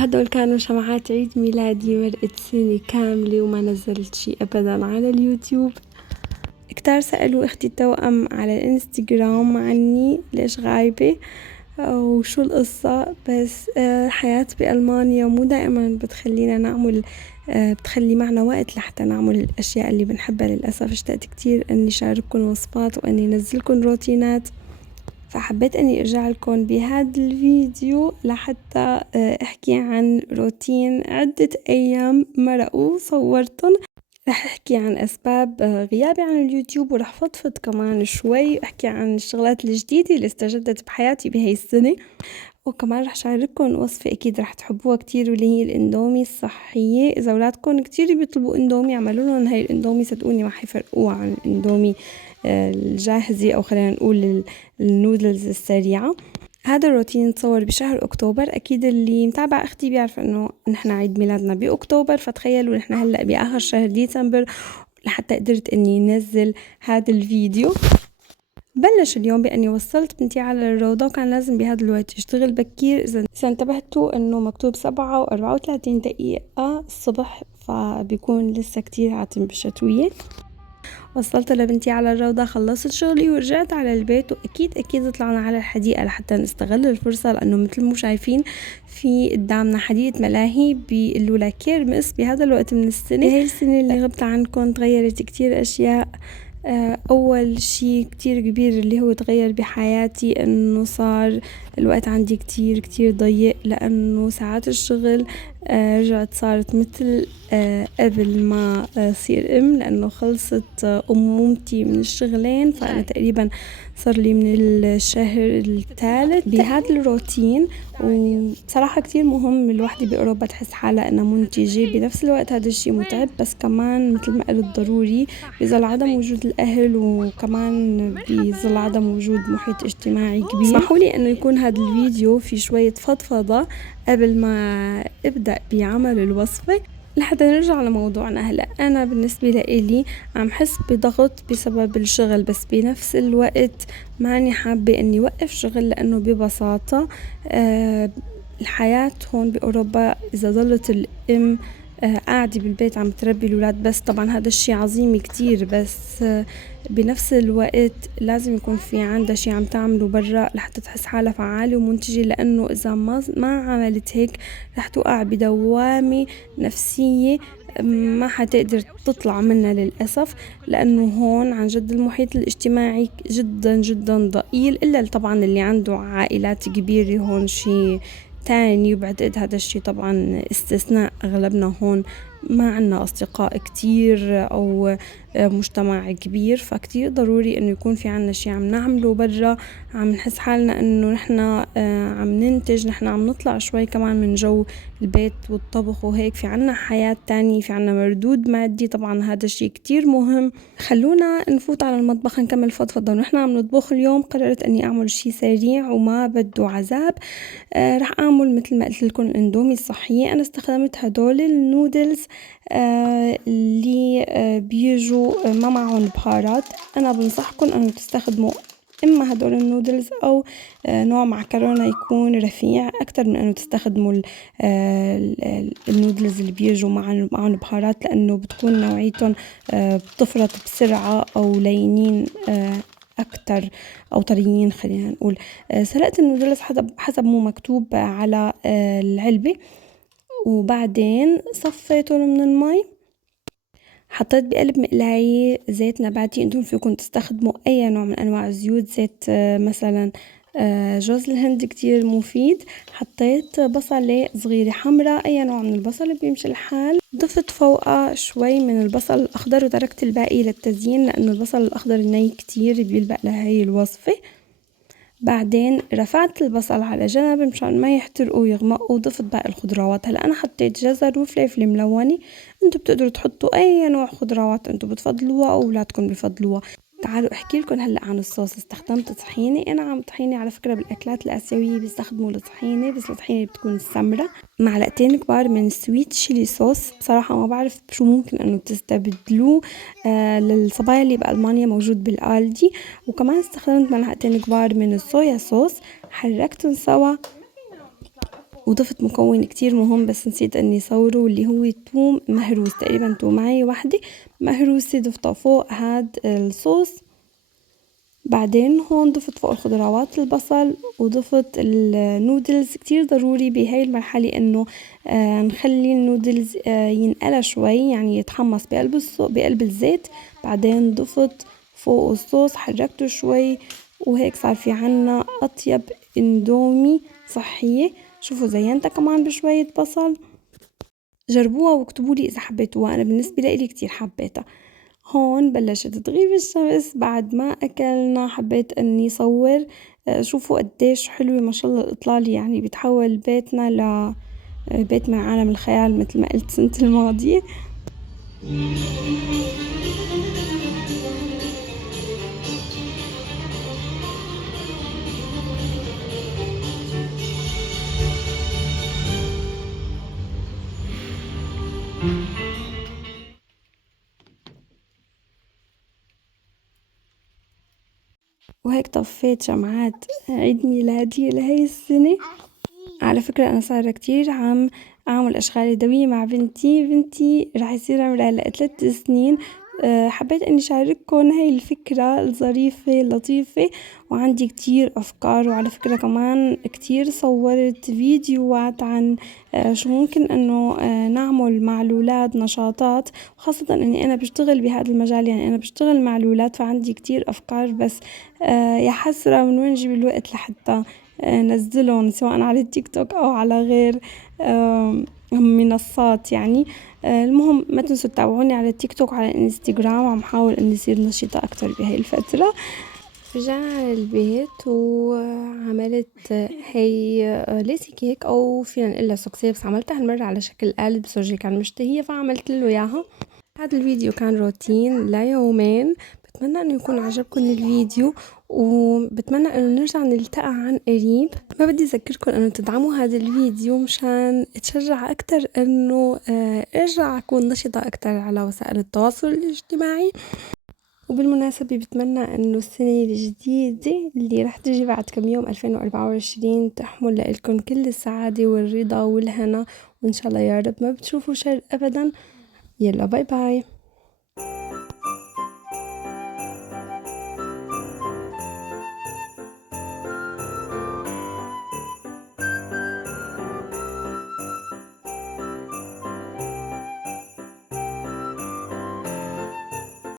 وهدول كانوا شمعات عيد ميلادي. مرقت سنة كاملة وما نزلت شي أبدا على اليوتيوب. كتار سألوا اختي التوأم على الانستغرام عني ليش غايبة وشو القصة، بس الحياة بألمانيا مو دائما بتخلينا نعمل بتخلي معنا وقت لحتى نعمل الأشياء اللي بنحبها. للأسف اشتقت كتير أني شارككم وصفات وأني نزلكم روتينات، فحبيت أني أرجع لكم بهذا الفيديو لحتى أحكي عن روتين عدة أيام مرقوا صورتهم. رح أحكي عن أسباب غيابي عن اليوتيوب، ورح فضفض كمان شوي وأحكي عن الشغلات الجديدة اللي استجدت بحياتي بهاي السنة. وكمان رح شارككم وصفة أكيد رح تحبوها كتير، واللي هي الإندومي الصحية. إذا أولادكم كتير بيطلبوا إندومي عملوا لهم هاي الإندومي، صدقوني ما حيفرقوها عن الإندومي الجاهزة، أو خلينا نقول النودلز السريعة. هذا الروتين تصور بشهر أكتوبر. أكيد اللي متابع أختي بيعرف إنه نحن عيد ميلادنا بأكتوبر، فتخيلوا نحن هلأ بآخر شهر ديسمبر لحتى قدرت إني ننزل هذا الفيديو. بلش اليوم بأني وصلت بنتي على الروضة، وكان لازم بهذا الوقت اشتغل بكير. إذا انتبهتوا إنه مكتوب 7:34 الصبح، فبيكون لسه كتير عاتم بالشتوية. وصلت لبنتي على الروضة، خلصت شغلي ورجعت على البيت، وأكيد طلعنا على الحديقة لحتى نستغل الفرصة، لأنه مثل ما شايفين في قدامنا حديقة ملاهي بيقولوا كيرمس بهذا الوقت من السنة. هاي السنة اللي غبت عنكم تغيرت كتير أشياء. أول شي كتير كبير اللي هو تغير بحياتي إنه صار الوقت عندي كتير ضيق، لأنه ساعات الشغل رجعت صارت مثل قبل ما صير لأنه خلصت أمومتي من الشغلين، فأنا تقريبا صار لي من الشهر الثالث بهذا الروتين. وبصراحة كتير مهم الوحدة بأوروبا تحس حالها إنها منتجة. بنفس الوقت هذا الشيء متعب، بس كمان مثل ما قلت ضروري بظل عدم وجود الأهل، وكمان بظل عدم وجود محيط اجتماعي كبير. اسمحوا لي إنه يكون هذا الفيديو في شوية فضفضة قبل ما أبدأ بعمل الوصفة. لحتى نرجع لموضوعنا هلأ، أنا بالنسبة لإلي عم حس بضغط بسبب الشغل، بس بنفس الوقت ماني حابة إني وقف شغل، لأنه ببساطة الحياة هون بأوروبا إذا ظلت الأم قاعدة بالبيت عم تربي الولاد بس، طبعا هذا الشيء عظيم كتير، بس بنفس الوقت لازم يكون في عندها شيء عم تعمله برا لحتى تحس حالها فعالة ومنتجة، لأنه إذا ما عملت هيك رح توقع بدوامة نفسية ما حتقدر تطلع منها للأسف. لأنه هون عن جد المحيط الاجتماعي جدا ضئيل، إلا طبعا اللي عنده عائلات كبيرة هون شيء تاني، وبعتقد هذا الشيء طبعا استثناء. أغلبنا هون ما عنا أصدقاء كتير أو مجتمع كبير، فكتير ضروري إنه يكون في عنا شيء عم نعمله برا، عم نحس حالنا إنه نحنا عم ننتج، نحنا عم نطلع شوي كمان من جو البيت والطبخ وهيك، في عنا حياة تانية، في عنا مردود مادي. طبعا هذا الشيء كتير مهم. خلونا نفوت على المطبخ نكمل فضفضة. ونحن عم نطبخ اليوم قررت أني أعمل شيء سريع وما بده عذاب. رح أعمل مثل ما قلت لكم الاندومي الصحية. أنا استخدمت هدول النودلز اللي بيجوا ما معهم بهارات. أنا بنصحكم أنه تستخدموا إما هدول النودلز أو نوع معكرونة يكون رفيع، أكتر من أنه تستخدموا النودلز اللي بيجوا معهم بهارات، لأنه بتكون نوعيتهم بتفرط بسرعة أو لينين أكتر أو طريين. خلينا نقول سلقت النودلز حسب مو مكتوب على العلبة، وبعدين صفيتهم من المي. حطيت بقلب مقلاية زيت نباتي، انتم فيكم تستخدموا اي نوع من انواع الزيوت، زيت مثلا جوز الهند كتير مفيد. حطيت بصلة صغيرة حمراء، اي نوع من البصل بيمشي الحال. ضفت فوقها شوي من البصل الاخضر وتركت الباقي للتزيين، لانه البصل الاخضر الني كتير بيلبق لهي الوصفة. بعدين رفعت البصل على جنب مشان ما يحترقوا ويغمقوا، وضفت باقي الخضروات. هلا انا حطيت جزر وفلفل ملونة، انتو بتقدروا تحطوا اي نوع خضروات انتو بتفضلوها او اولادكم بفضلوها. تعالوا احكي لكم هلا عن الصوص. استخدمت طحينة. انا عم طحينة على فكرة بالاكلات الاسيوية بيستخدموا الطحينة، بس الطحينة بتكون السمرة. معلقتين كبار من سويت شيلي صوص، بصراحة ما بعرف شو ممكن انه تستبدلوه للصبايا اللي بألمانيا موجود بالآلدي. وكمان استخدمت ملعقتين كبار من الصويا صوص، حركتهم سوا وضفت مكون كتير مهم بس نسيت اني صوره، واللي هو توم مهروس، تقريبا تومية واحدة مهروسة ضفتها فوق هاد الصوص. بعدين هون ضفت فوق الخضروات البصل، وضفت النودلز. كتير ضروري بهاي المرحلة انه نخلي النودلز ينقلى شوي، يعني يتحمص بقلب الزيت. بعدين ضفت فوق الصوص، حركته شوي، وهيك صار في عنا اطيب اندومي صحية. شوفوا زينتها كمان بشوية بصل. جربوها واكتبولي اذا حبيتوها، انا بالنسبة لي كتير حبيتها. هون بلشت تغيب الشمس بعد ما أكلنا. حبيت أني صور. شوفوا قديش حلوة ما شاء الله الإطلالة، يعني بيتحول بيتنا لبيت من عالم الخيال مثل ما قلت السنة الماضية. وهيك طفيت شمعات عيد ميلادي لهي السنة. على فكرة أنا صار كتير عم أعمل أشغال يدوية مع بنتي رح يصير عمرها هلأ 3 سنين. حبيت إني شارككن هاي الفكرة الظريفة اللطيفة، وعندي كتير أفكار. وعلى فكرة كمان كتير صورت فيديوهات عن شو ممكن إنه نعمل مع الولاد نشاطات، وخاصة إني أنا بشتغل بهذا المجال، يعني أنا بشتغل مع الولاد، فعندي كتير أفكار. بس يا حسرة من وين نجيب الوقت لحتى نزلهم سواء على التيك توك أو على غير منصات يعني. المهم ما تنسوا تتابعوني على التيك توك وعلى الانستغرام. عم حاول اني اصير نشيطة اكتر بهاي الفترة. رجعنا على البيت وعملت هي ليسي كيك، او فينا نقلها سوكسيه، بس عملتها هالمرة على شكل قالب زوجي كان مشتهية فعملت له اياها. هذا الفيديو كان روتين ليومين. بتمنى انه يكون عجبكم الفيديو، وبتمنى انه نرجع نلتقى عن قريب. ما بدي اذكركم انه تدعموا هذا الفيديو مشان اتشجع اكتر انه ارجع اكون نشطة اكتر على وسائل التواصل الاجتماعي. وبالمناسبة بتمنى انه السنة الجديدة اللي رح تجي بعد كم يوم 2024 تحمل لكم كل السعادة والرضا والهنا، وان شاء الله يا رب ما بتشوفوا شر ابدا. يلا باي باي.